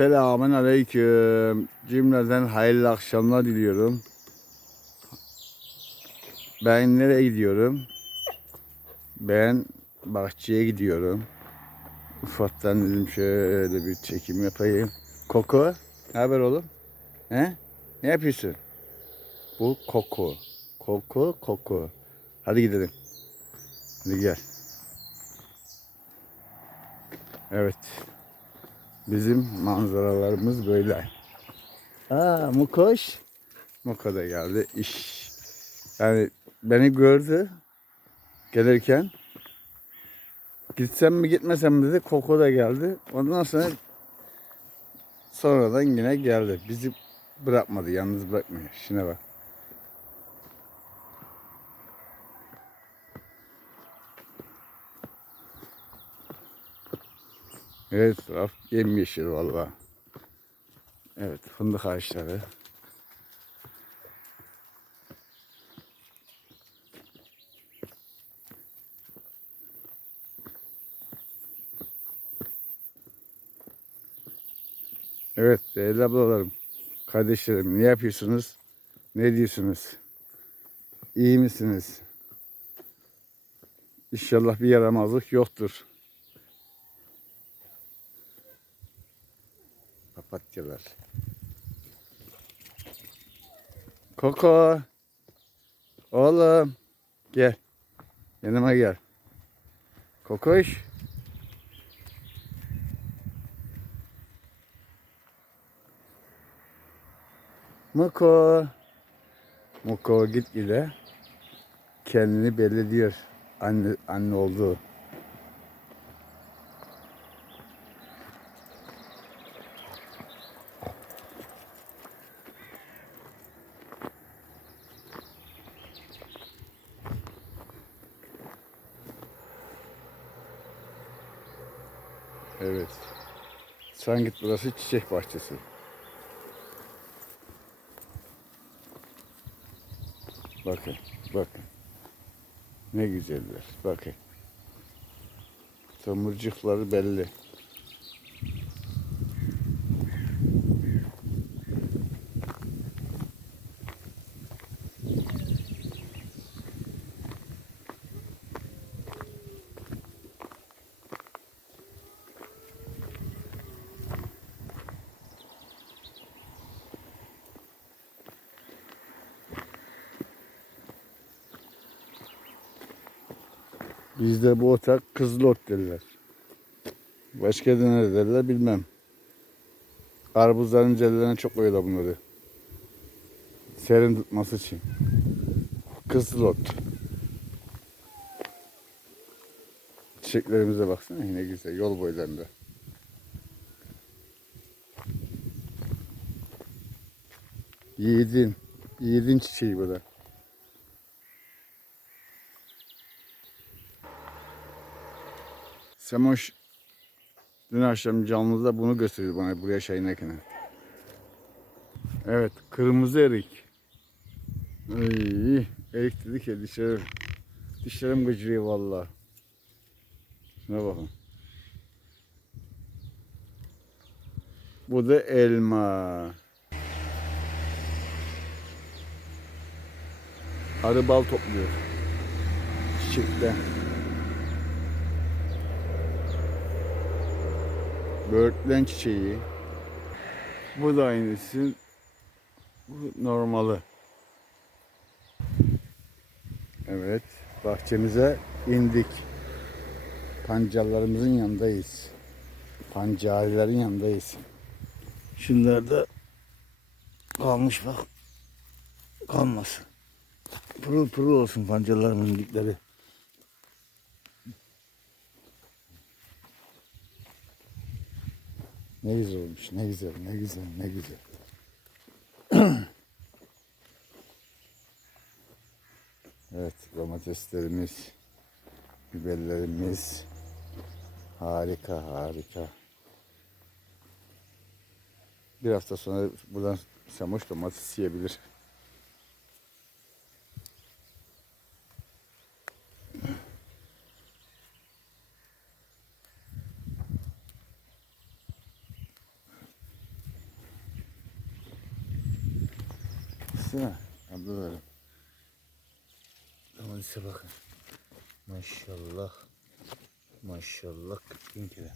Selamun Aleyküm. Cümleden hayırlı akşamlar diliyorum. Ben nereye gidiyorum? Ben bahçeye gidiyorum. Ufaktan dedim şöyle bir çekim yapayım. Koko, ne haber oğlum? He? Ne yapıyorsun? Bu Koko. Koko, Koko. Hadi gidelim. Hadi gel. Evet. Bizim manzaralarımız böyle. Aa Mukoş. Muko da geldi. İş. Yani beni gördü. Gelirken. Gitsem mi gitmesem mi dedi. Koko da geldi. Ondan sonra sonradan yine geldi. Bizi bırakmadı. Yalnız bırakmıyor. Şuna bak. Evet taraf yemyeşil valla. Evet fındık ağaçları. Evet değerli ablalarım, kardeşlerim ne yapıyorsunuz? Ne diyorsunuz? İyi misiniz? İnşallah bir yaramazlık yoktur. Papatyalar. Koko. Oğlum. Gel. Yanıma gel. Kokoş. Muko. Muko git gide. Kendini belli ediyor. Anne, anne olduğu. Evet. Sen git burası çiçek bahçesi. Bakın, bakın. Ne güzeller. Bakın. Tomurcukları belli. Bizde bu otak kızıl ot derler. Başka da ne derler bilmem. Karpuzların cellerine çok koyuyorlar bunları. Serin tutması için. Kızıl ot. Çiçeklerimize baksana yine güzel yol boylarında. Yiğidin. Yiğidin çiçeği bu da. Semoş dün akşam canlıda bunu gösteriyordu bana buraya şey inerken. Evet kırmızı erik. Ay, erik dedik ya dişlerim, dişlerim gıcırıyor valla. Şuna bakın. Bu da elma. Arı bal topluyor. Çiçekten. Böğürtlen çiçeği. Bu da aynısı. Bu normalı. Evet. Bahçemize indik. Pancarlarımızın yanındayız. Pancarilerin yanındayız. Şunlar da kalmış bak. Kalmasın. Pırıl pırıl olsun pancarlarımızın dikleri. Ne güzel olmuş, ne güzel, ne güzel, ne güzel. evet, domateslerimiz, biberlerimiz harika, harika. Bir hafta sonra buradan samoş domates yiyebilir. Baksana. Ablalarım. Domatese bakın. Maşallah. Maşallah 40 bin kere.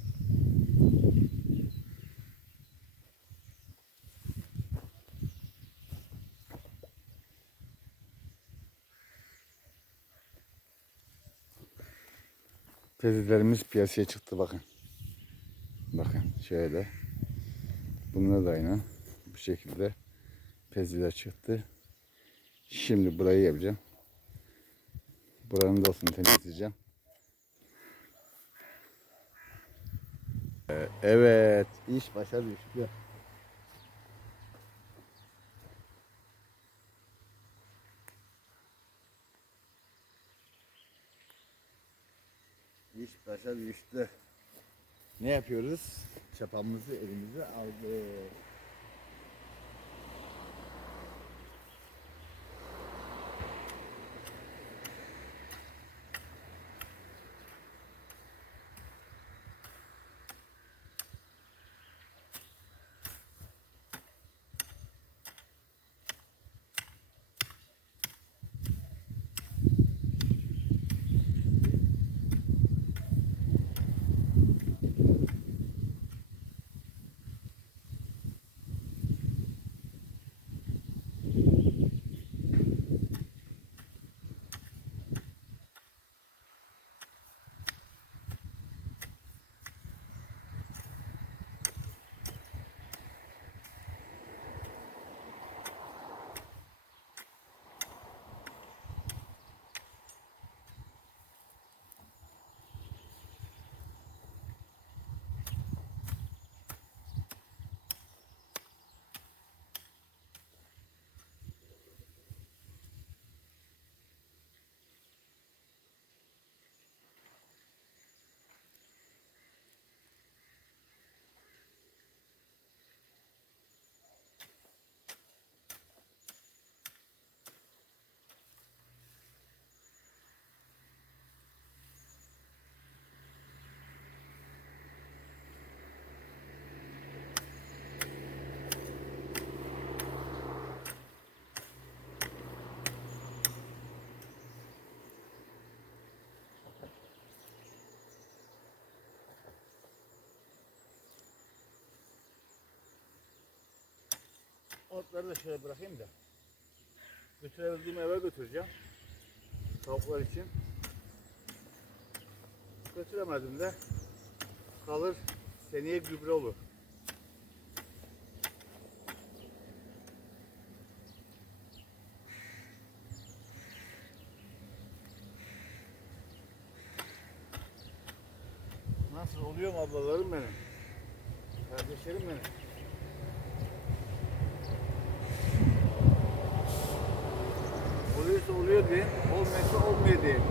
Pezilerimiz piyasaya çıktı bakın. Bakın şöyle. Bunlar da aynen bu şekilde peziler çıktı. Şimdi burayı yapacağım. Buranın da olsun temizleyeceğim. Ee, Evet, iş başa düştü. İş başa düştü. Ne yapıyoruz? Çapamızı elimize aldık. Otları da şöyle bırakayım da. Götürebildiğim eve götüreceğim. Tavuklar için. Götüremedim de kalır seneye gübre olur. Nasıl oluyor mu ablalarım benim? Kardeşlerim benim. Oluyor deyin, olmuyorsa olmuyor deyin.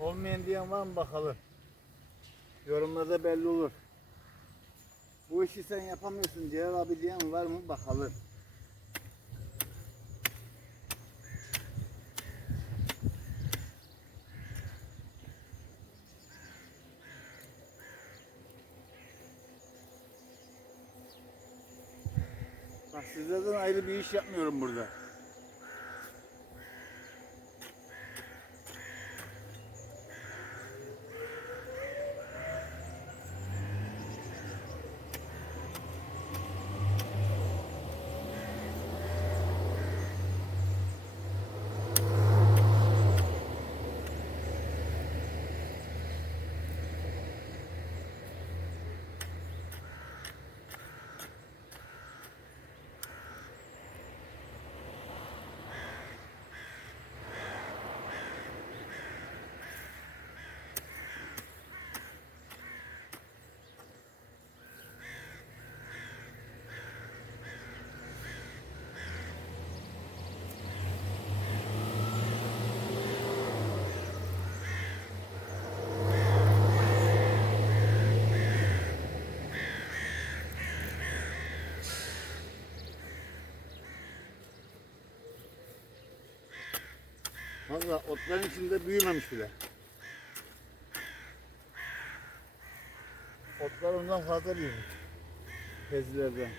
Olmayan diyen var mı bakalım? Yorumlarda belli olur. Bu işi sen yapamıyorsun Celal abi diyen var mı bakalım. Bak sizlerden ayrı bir iş yapmıyorum burada. Valla otların içinde büyümemiş bile. Otlar ondan fazla büyümüş. Tezilerden.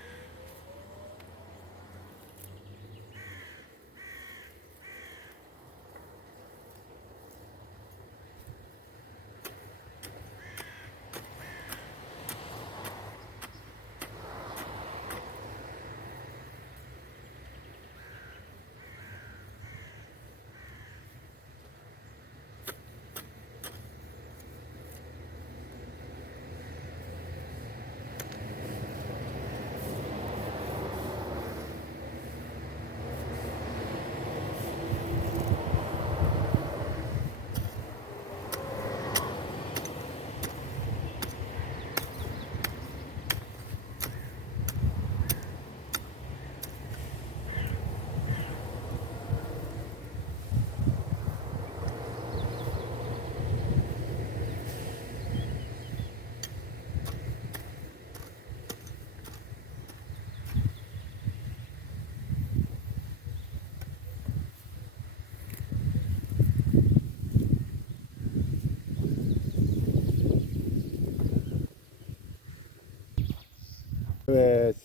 Evet.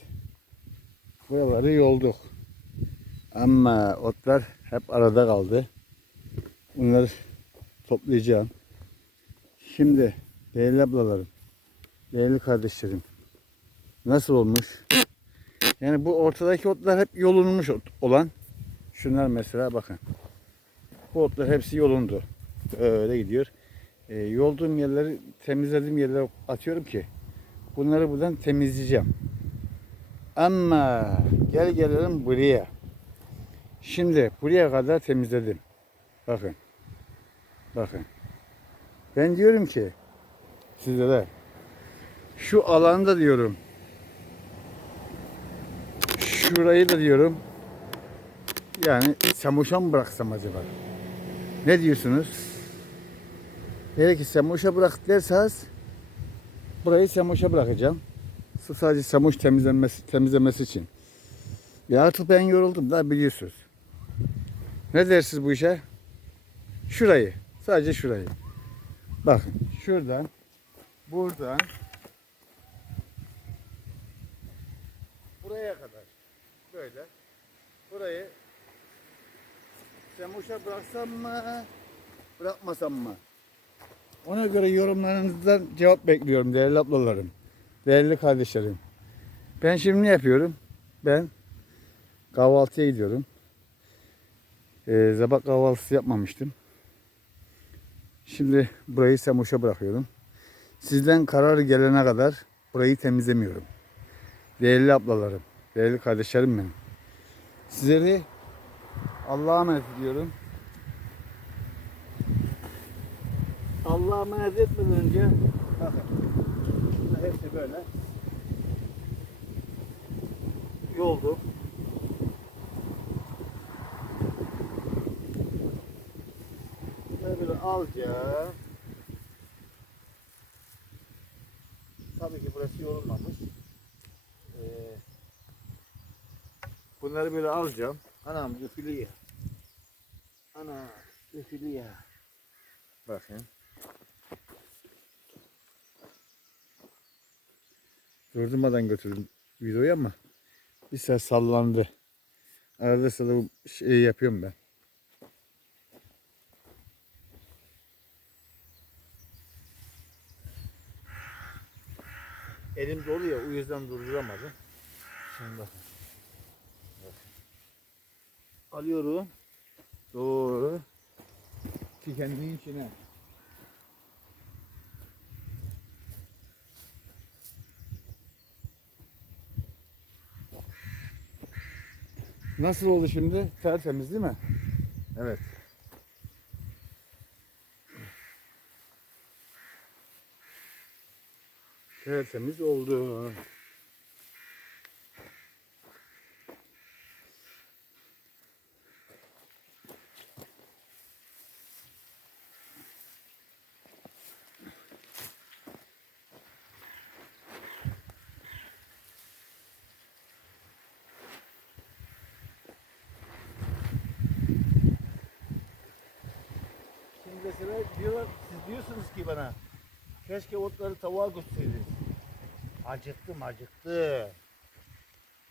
Buraları yolduk. Ama otlar hep arada kaldı. Bunları toplayacağım. Şimdi değerli ablalarım, değerli kardeşlerim. Nasıl olmuş? Yani bu ortadaki otlar hep yolunmuş olan. Şunlar mesela bakın. Bu otlar hepsi yolundu. Öyle gidiyor. E, yolduğum yerleri temizlediğim yerlere atıyorum ki bunları buradan temizleyeceğim. Ama gel gelelim buraya. Şimdi buraya kadar temizledim. Bakın. Bakın. Ben diyorum ki sizlere şu alanda diyorum şurayı da diyorum yani samuşa mı bıraksam acaba? Ne diyorsunuz? Eğer ki samuşa bırak derseniz burayı samuşa bırakacağım. Sadece samuş temizlenmesi, temizlemesi için. Ya artık ben yoruldum da biliyorsunuz. Ne dersiniz bu işe? Şurayı. Sadece şurayı. Bakın şuradan buradan buraya kadar böyle burayı Semuş'a bıraksam mı bırakmasam mı? Ona göre yorumlarınızdan cevap bekliyorum değerli ablalarım. Değerli kardeşlerim. Ben şimdi ne yapıyorum? Ben kahvaltıya gidiyorum. Ee, sabah kahvaltısı yapmamıştım. Şimdi burayı Semuş'a bırakıyorum. Sizden karar gelene kadar burayı temizlemiyorum. Değerli ablalarım, değerli kardeşlerim benim. Sizleri Allah'a emanet ediyorum. Allah'a emanet etmeden önce bakın hepsi böyle yoldu. Böyle alacağım. Tabii ki burası yorulmamış. Ee, bunları böyle alacağım. Anam üfülü. Ana üfülü ya. Bakın. Durdurmadan götürdüm videoyu ama Bir ses sallandı. Arada sırada bu şeyi yapıyorum ben. Elim dolu ya o yüzden durduramadım. Şimdi bakın. Bak. Alıyorum. Doğru. Ki kendinin içine. Nasıl oldu şimdi? Tertemiz değil mi? Evet. Tertemiz oldu. Şimdi mesela diyorlar, siz diyorsunuz ki bana keşke otları tavuğa götürseydiniz. Acıktım acıktı.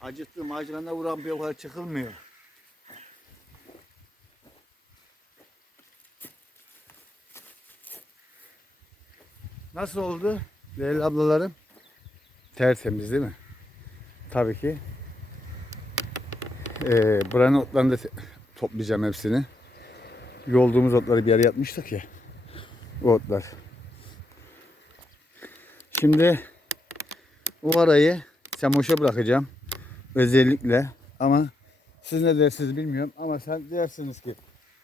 Acıktım acıkanda vuran bir yukarı çıkılmıyor. Nasıl oldu değerli ablalarım? Tertemiz değil mi? Tabii ki. Ee, buranın otlarını da toplayacağım hepsini. Yolduğumuz otları bir yere yatmıştık ya. O otlar. Şimdi o arayı Semoş'a bırakacağım. Özellikle ama siz ne dersiniz bilmiyorum ama sen dersiniz ki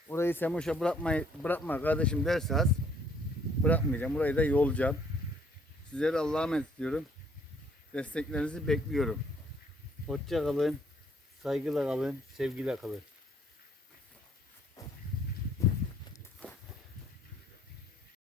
orayı Semoş'a bırakmayı bırakma kardeşim derseniz bırakmayacağım. Burayı da yolacağım. Sizlere Allah'a emanet ediyorum. Desteklerinizi bekliyorum. Hoşça kalın. Saygıyla kalın. Sevgiyle kalın.